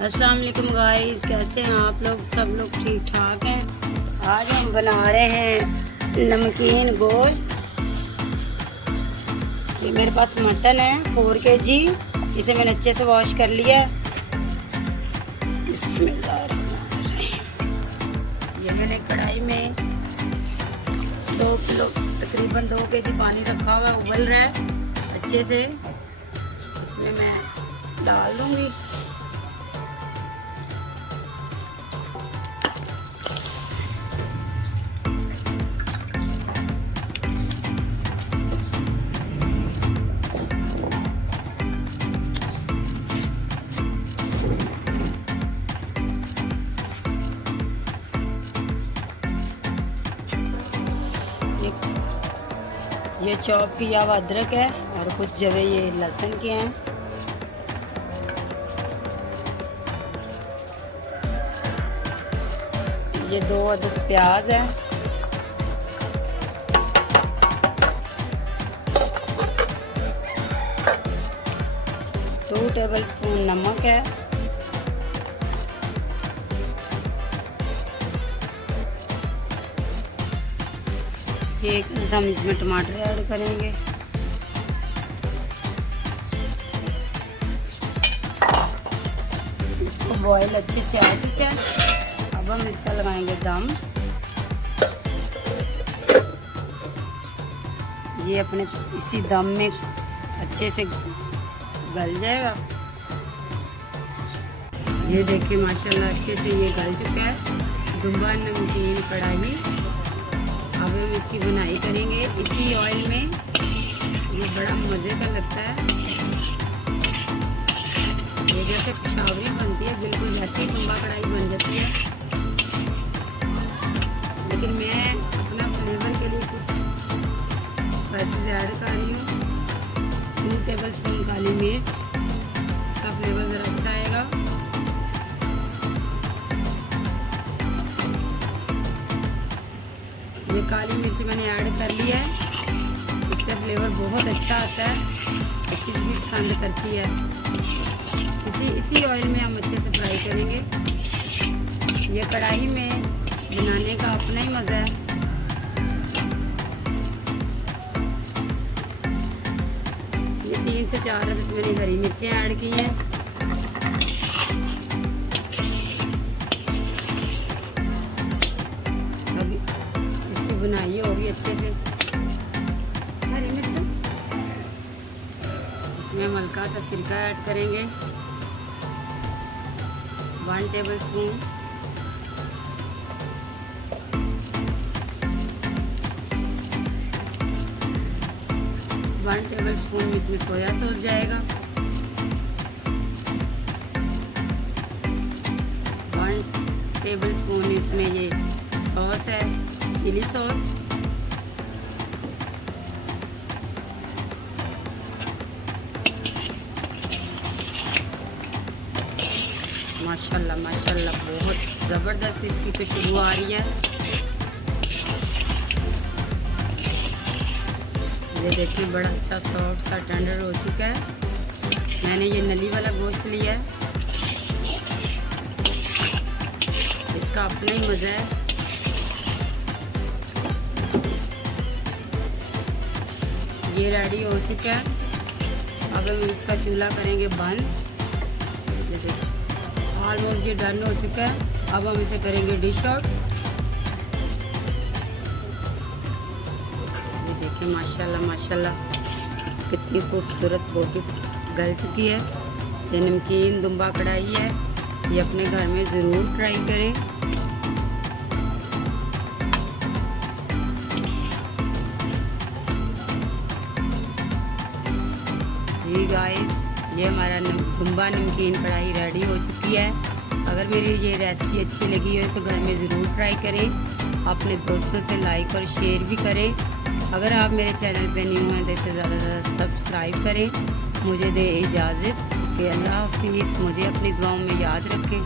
अस्सलाम वालेकुम गाइस, कैसे हैं आप लोग? सब लोग ठीक ठाक हैं। आज हम बना रहे हैं नमकीन गोश्त। ये मेरे पास मटन है 4 kg। इसे मैंने अच्छे से वॉश कर लिया। बिस्मिल्लाहिर्रहमानिर्रहीम। ये मैंने कढ़ाई में 2 किलो तकरीबन 2 kg पानी रखा हुआ है, उबल रहा है अच्छे से। इसमें मैं डाल दूंगी ये चॉप किया हुआ अदरक है और कुछ जवे ये लहसुन के हैं। ये 2 अदद प्याज है। टू टेबलस्पून नमक है। एक हम इसमें टमाटर ऐड करेंगे। इसको बॉईल अच्छे से आ चुका है। अब हम इसका लगाएंगे दम। ये अपने इसी दम में अच्छे से गल जाएगा। ये देखिए माशाल्लाह अच्छे से ये गल चुका है। दुम्बा नमकीन कढ़ाई। अब हम इसकी बुनाई करेंगे इसी ऑयल में। ये बड़ा मज़े का लगता है। ये जैसे शावरी बनती है बिल्कुल वैसे ही दुम्बा कढ़ाई बन जाती है। लेकिन मैं अपना फ्लेवर के लिए कुछ स्पाइसेस ऐड कर रही हूँ। 2 टेबलस्पून काली मिर्च, इसका फ्लेवर ज़रा अच्छा आएगा। ये काली मिर्च मैंने ऐड कर लिया है। इससे फ्लेवर बहुत अच्छा आता है। इसी भी पसंद करती है। इसी ऑयल में हम अच्छे से फ्राई करेंगे। ये कढ़ाई में बनाने का अपना ही मज़ा है। ये 3 से 4 अदद मैंने हरी मिर्चें ऐड की हैं। बुनाई होगी अच्छे से। हरी मिर्च इसमें हम हल्का सा सिरका ऐड करेंगे। 1 टेबलस्पून। इसमें सोया सॉस जाएगा। 1 टेबलस्पून इसमें ये सॉस है, चिली सॉस। माशाल्लाह माशाल्लाह बहुत ज़बरदस्त इसकी खुशबू आ रही है। ये देखिए बड़ा अच्छा सॉफ्ट सा टेंडर हो चुका है। मैंने ये नली वाला गोश्त लिया है। इसका अपना ही मज़ा है। ये रेडी हो चुका है। अब हम इसका चूल्हा करेंगे बंद। ऑलमोस्ट ये डन हो चुका है। अब हम इसे करेंगे डिश आउट। ये देखिए माशाल्लाह माशाल्लाह कितनी खूबसूरत रोटी गल चुकी है। ये नमकीन दुम्बा कढ़ाई है। ये अपने घर में ज़रूर ट्राई करें। जी गाइस, ये हमारा दुम्बा नमकीन कढ़ाई रेडी हो चुकी है। अगर मेरी ये रेसिपी अच्छी लगी हो तो घर में ज़रूर ट्राई करें। अपने दोस्तों से लाइक और शेयर भी करें। अगर आप मेरे चैनल पे न्यू हैं तो इसे ज़्यादा से ज़्यादा सब्सक्राइब करें। मुझे दे इजाज़त कि अल्लाह हाफिज़। मुझे अपनी दुआओं में याद रखें।